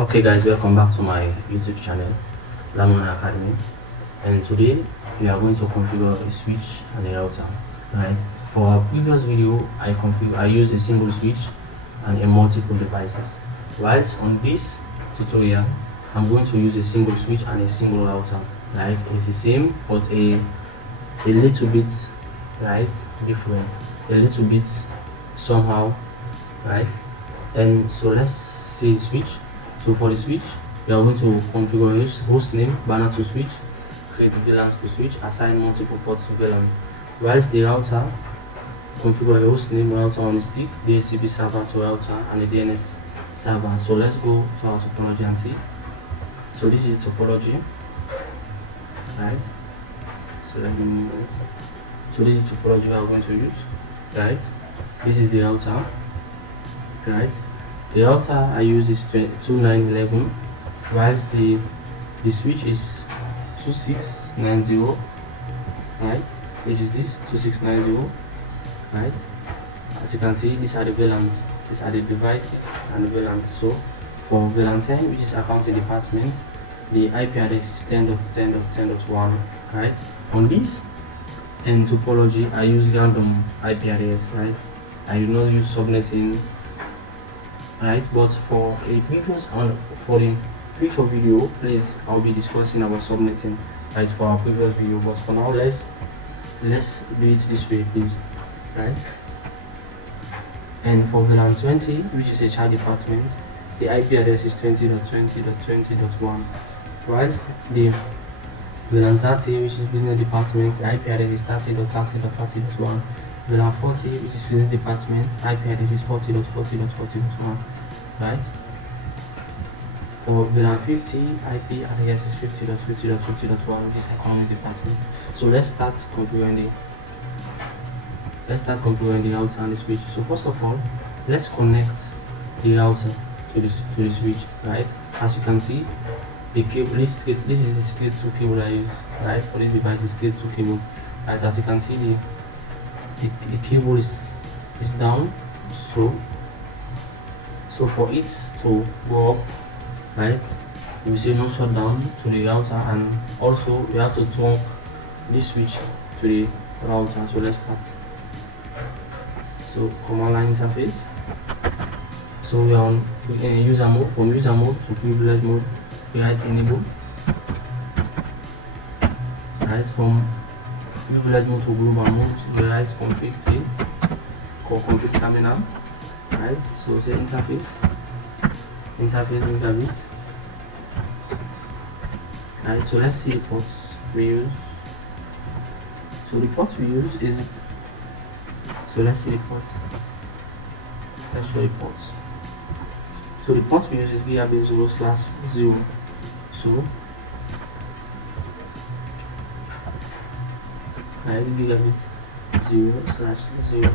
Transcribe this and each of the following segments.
Okay guys, welcome back to my YouTube channel, Lamona Academy, and today we are going to configure a switch and a router. Right, for our previous video I used a single switch and a multiple devices, whilst on this tutorial I'm going to use a single switch and a single router. Right, it's the same but a little bit different, a little bit somehow, right? And so let's see the switch. So for the switch, we are going to configure host name banner to switch, create VLANs to switch, assign multiple ports to VLANs. Whilst the router, configure a host name router on the stick, DHCP server to router, and a DNS server. So let's go to our topology and see. So this is topology, right? So let me move this. So this is topology we are going to use, right? This is the router, right? The router I use is 2911, whilst the switch is 2690, right? Which is this 2690, right? As you can see, these are the VLANs, these are the devices and the VLANs. So for VLAN 10, which is accounting department, the IP address is 10.10.10.1, right? On this and topology, I use random IP address, right? I do not use subnetting, right? But for a previous for the future video, please, I'll be discussing about subnetting, right? For our previous video, but for now, let's do it this way, please, right? And for VLAN 20, which is a child department, the IP address is 20.20.20.1, whilst the VLAN 30, which is business department, the IP address is 30.30.30.1. VLAN 40, which is business department, IP address is 40.40.40.1, right? For VLAN 50, IP address is 50.50.50.1, which is economic department. So let's start configuring the router and the switch. So first of all, let's connect the router to the switch, right? As you can see, the cable this is the straight 2 cable I use, right? For this device is straight 2 cable, right? As you can see, the cable is down, so for it to go up, right, we say no shutdown to the router, and also we have to turn this switch to the router. So let's start. So command line interface. So we are on user mode. From user mode to privilege mode, we write enable, right? From privilege mode to global mode, we write config T, called config terminal, right? So say interface megabit, right? So let's see the ports we use. So the ports we use is, so let's see the ports. Let's show the ports. So the port we use is gigabit 0/0. So right, gigabit 0/0,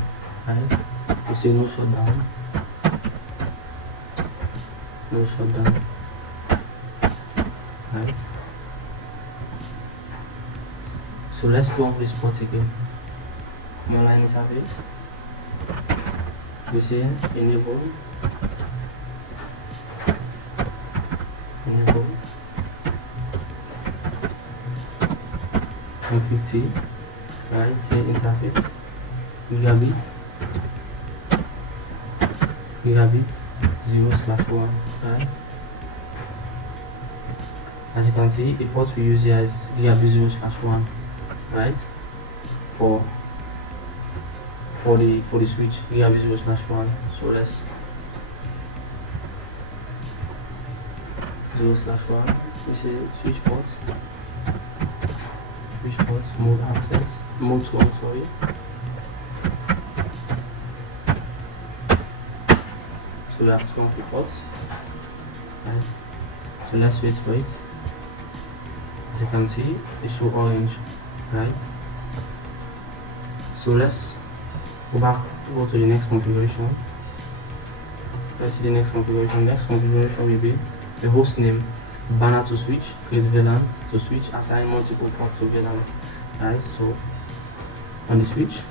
right? We say no shutdown, right? So let's do this port again. Online interface, we say enable config T, right? Say interface gigabit 0/1, right? As you can see, the port we use here is gigabit 0/1, right? For the switch, gigabit 0/1. So let's 0/1. We say switch ports, mode access, mode 1, sorry. So we have 20 ports, right? So let's wait for it. As you can see, it shows orange, right? So let's go to the next configuration. Let's see the next configuration. Next configuration will be the host name banner to switch, create VLANs to switch, assign multiple ports to VLANs, right? So on the switch,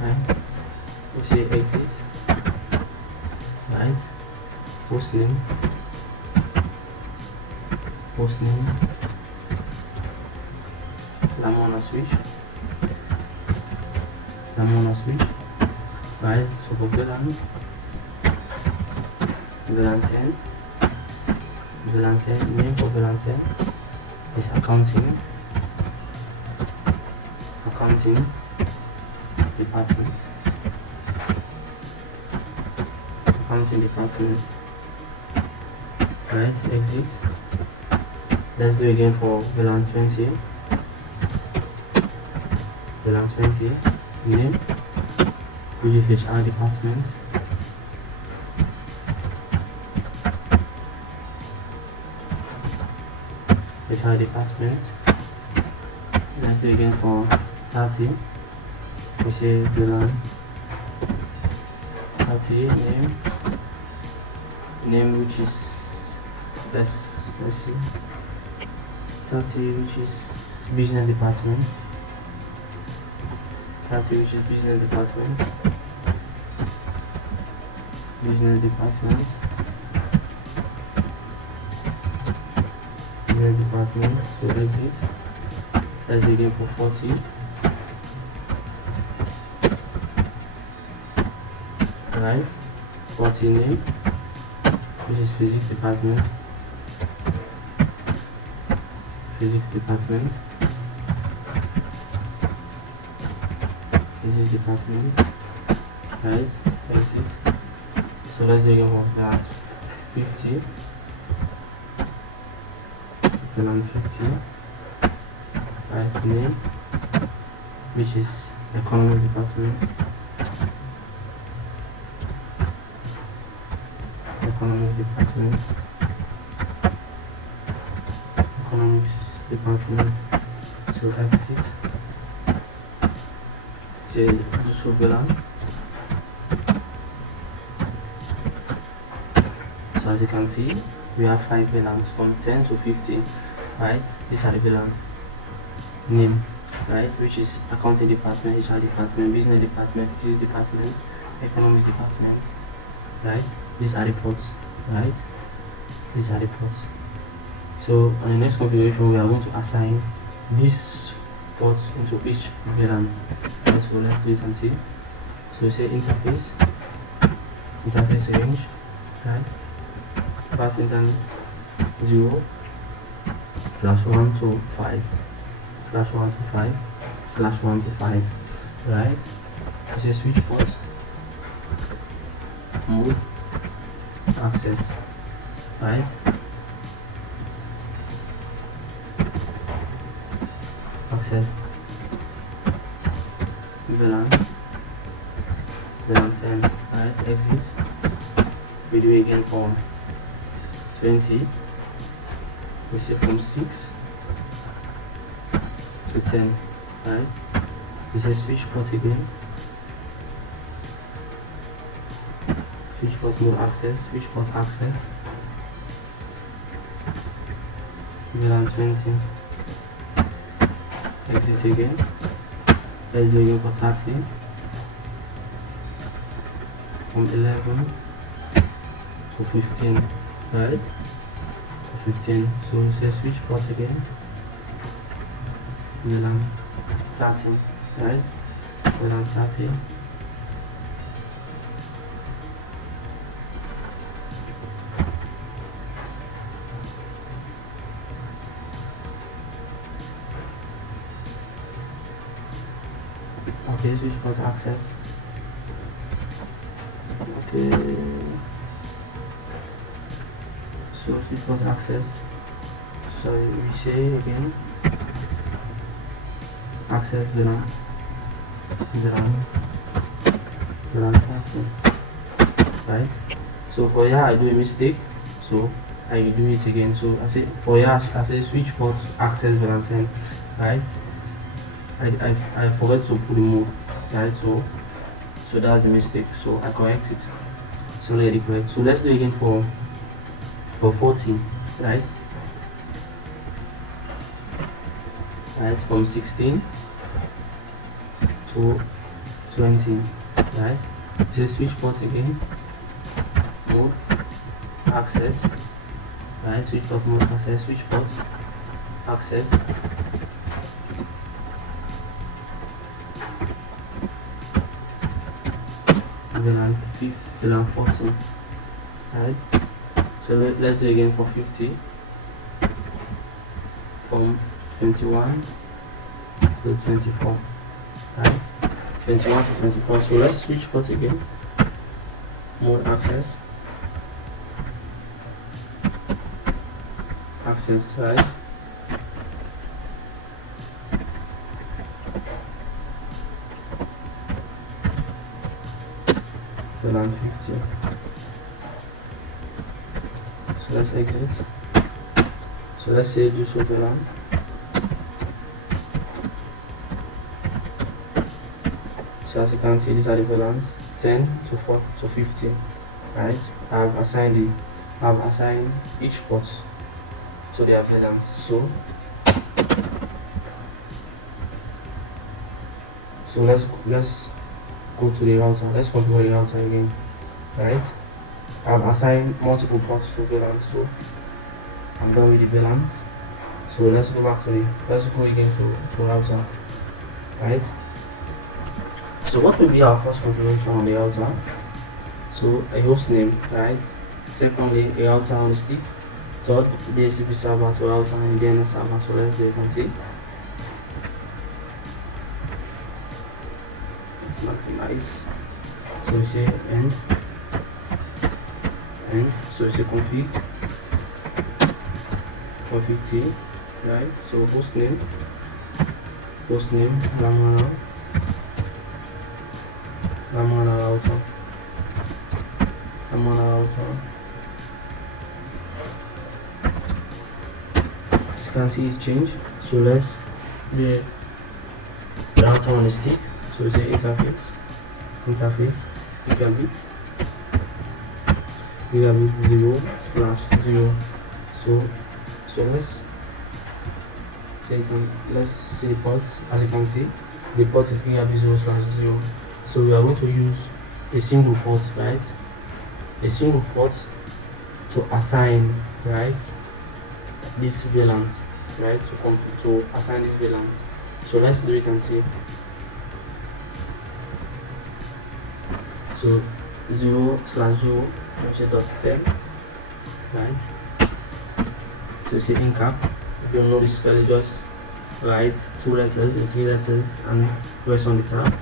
right, we see say exit, right? Post name, I'm gonna switch, right? So for VLAN 10, name for VLAN 10 is accounting department, right? Exit. Let's do again for VLAN 20, name, which is HR department, Let's do again for 30. We say VLAN 30, name which is let's see, 30 which is business department, so exit. Let's do again for 40. Right, 40 name, which is physics department, right, exit. So let's do again for that 50, right, name, which is economics department, so exit. Say do VLAN. So as you can see, we have 5 VLANs from 10 to 50, right? These are the VLANs. Name, right, which is accounting department, HR department, business department, physics department, economics department, right? These are the ports, right? So on the next configuration, we are going to assign these ports into each VLAN. Right, so let's do it and see. So say interface range, right? Pass internet 0 /1 to 5 /1 to 5, right? So say switch port mode access, right? Access VLAN 10, right? Exit. We do again for 20. We say from 6 to 10, right? We say switch port again. Switch port mode access, VLAN 20. Exit again. Let's do again for 30. From 11 to 15, right? To 15. So we say switch port again. VLAN 30, right? VLAN 30. Okay, switch port access. Okay, so switch port access. So we say again access VLAN 30, right? So for here I do a mistake, so I do it again. So I say for here I say switch port access VLAN 10, right? I forgot to put the mode, right? So that's the mistake, so I correct it. So let it correct. So let's do it again for 40, right? From 16 to 20, right? This is switch port again, mode, access, right? Switch port mode, access, switch port, access. VLAN 5, VLAN 14, right? So let's do it again for 50, from 21 to 24, right? 21 to 24. So let's switch ports again, mode, access, right? VLAN 50. So let's exit. So let's say do so VLAN. So as you can see, these are the VLANs 10 to 4 to 50, right? I've assigned each port to their VLANs. So let's go to the router. Let's configure the router again, right? I've assigned multiple ports to VLAN, so I'm done with the VLAN. So let's go again to router, right? So what will be our first configuration on the router? So a host name, right? Secondly, a router on the stick. Third, DHCP server to router and DNS server. So let's do it and see. Let's maximize. So we say end. So we say config 450, right? So host name Ramana router. As you can see, it's changed. So let's do the router on the stick. So we say interface gigabit 0/0. So let's see the ports. As you can see, the port is gigabit 0/0. So we are going to use a single port, right? A single port to assign, right, this VLAN, right? To assign this VLAN. So let's do it and see. So 0/0 .10, right? So see in cap. If you know this spell, just write 2 letters and 3 letters and press on the tab,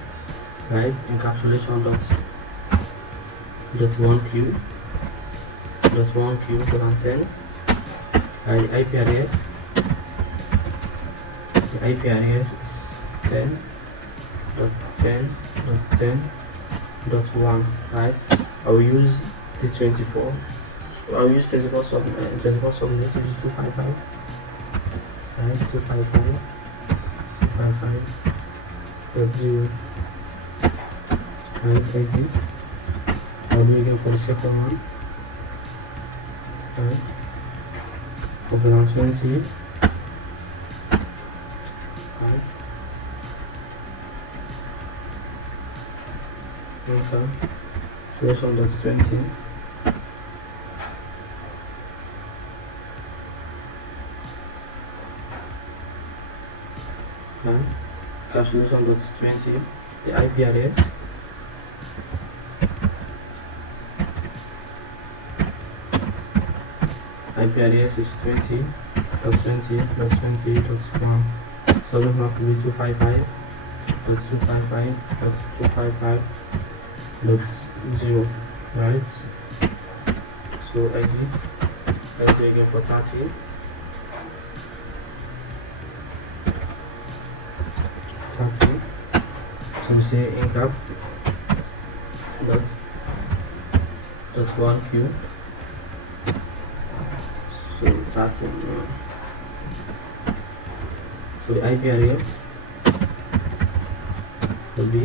right? Encapsulation dot 1q .10, and the IP address. The IP address is 10.10.10.1, right? I will use the 24. So I will use 24 subnet, which is 255, right? 255.0, and exit. I'll do again for the second one, right? For the announcement here, right? Okay. So this one that's 20. Right. Calculation that's 20. The IP address. IP address is 20.20.20.1. So we have to be 255.255.255.0, right? So exit. Let's do again for 30. 30. So we say encap dot 1q. So 30. So the IP address will be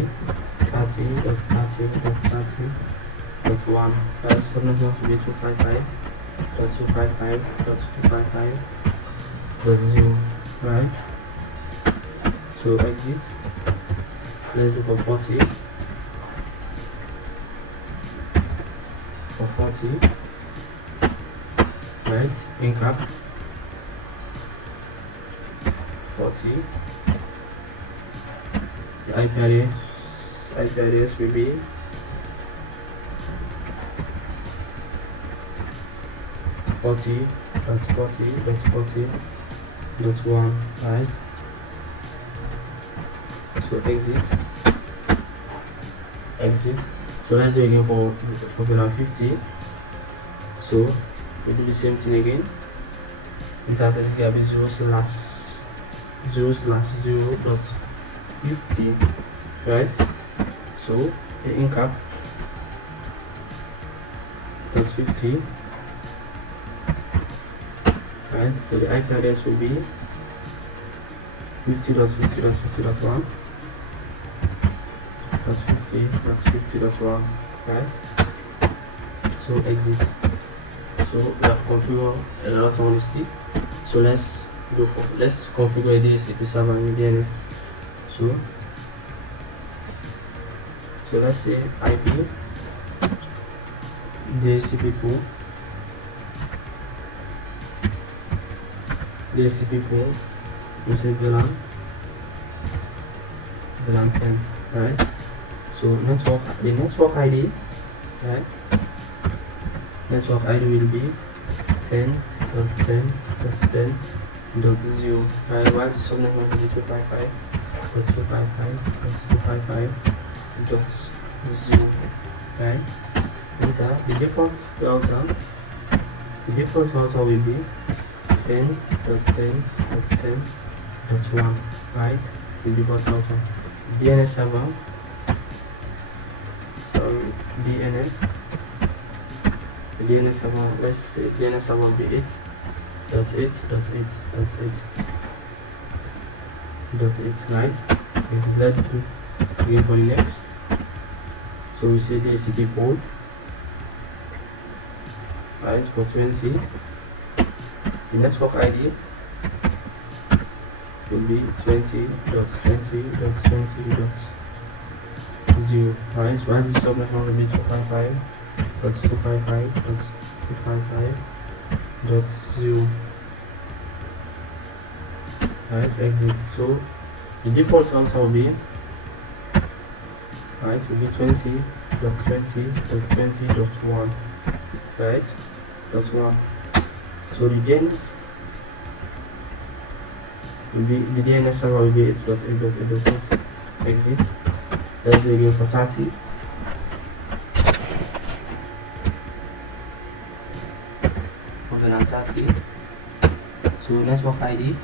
30.30.30.1. First coordinate will be 255.255.255.0, right? So exit. Let's do for 40. for 40, right? In cap 40. The IP address will be 40. That's 40. That's 40. That's 1, right? So exit. So let's do it again for Formula 50. So we do the same thing again. Interface gap is 0/0/0.50, right? So the in cap that's 50, right? So the IP address will be 50.50.50.1. That's 50.1, right? So exit. So we have configured a lot on the stick. So let's configure the DHCP server in DNS. So let's say IP DHCP pool we say VLAN 10, right? So the network ID, right? Network ID will be 10.10.10.0, right? While the subnet will be 255.255.255.0, right? Enter the default router will be 10.10.10.1, right? So the default router. DNS server, DNS server, let's say DNS server will be 8.8.8.8.8, right? Let's do again for the next. So we say DHCP port, right, for 20. The network ID will be 20.20.20.0, right? So the subnet will be 255.255.255.0, right? Exit. So the default router will be, right, will be 20.20.20.1, right? That's 1. So the DNS will be, the DNS server will be 8.8.8.8. Exit. Let's do it again for 30. For VLAN 30. So network ID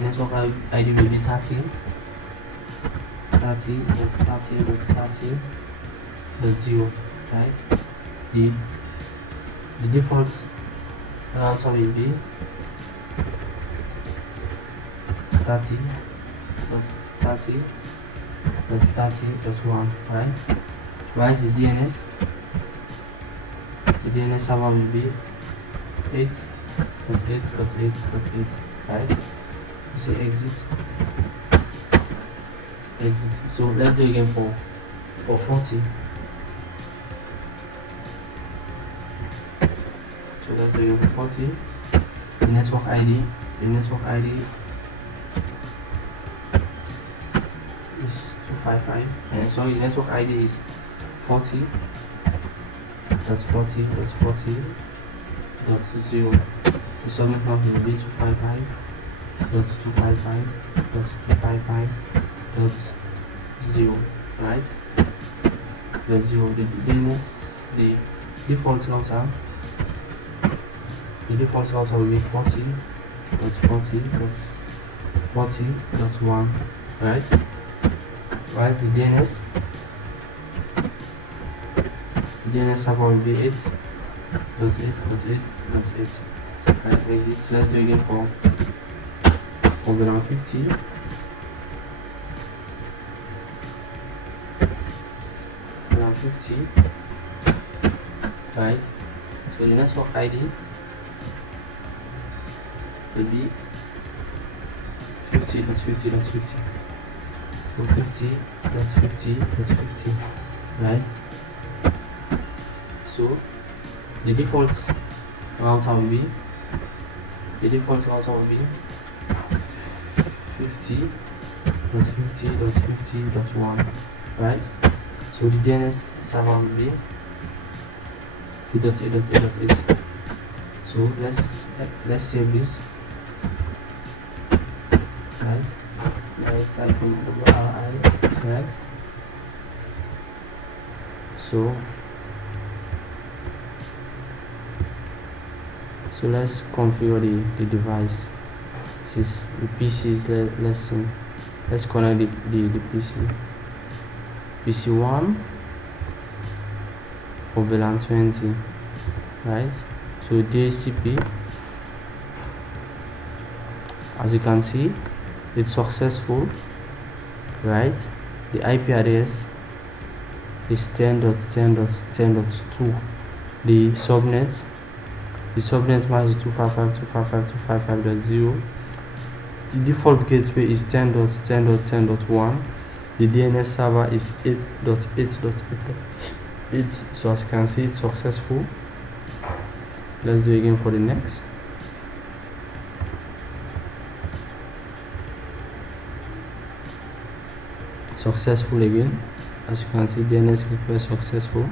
will be 30.30.30.0, right? The default router will be 30.30.30.1, right? Whereas the DNS server will be 8.8.8.8, right? You see exit. So let's do it again for 40. So let's do it for 40. The network ID is 255, and sorry, the network ID is 40. That's 40.0. The subnet mask will be 255.255.255.0, right? The 0. The default router will be 40.40.40.1, right? Right, the DNS server will be 8.8.8.8. Right, exit. Let's do it again for VLAN 50. VLAN 50, right? So the network ID will be 50.50.50. So 50.50.50, right? So the default router will be 50.50.50.1, right? So the DNS server will be 8.8.8.8. So let's save this, right? Let's type in URI, right? So let's configure the device. This is the PCs. Let's connect the PC1 for VLAN 20, right? So DHCP, as you can see, it's successful, right? The IP address is 10.10.10.2. The subnet match is 255.255.255.0. The default gateway is 10.10.10.1. the DNS server is 8.8.8.8. so as you can see, it's successful. Let's do it again for the next. Successful again. As you can see, DNS request successful.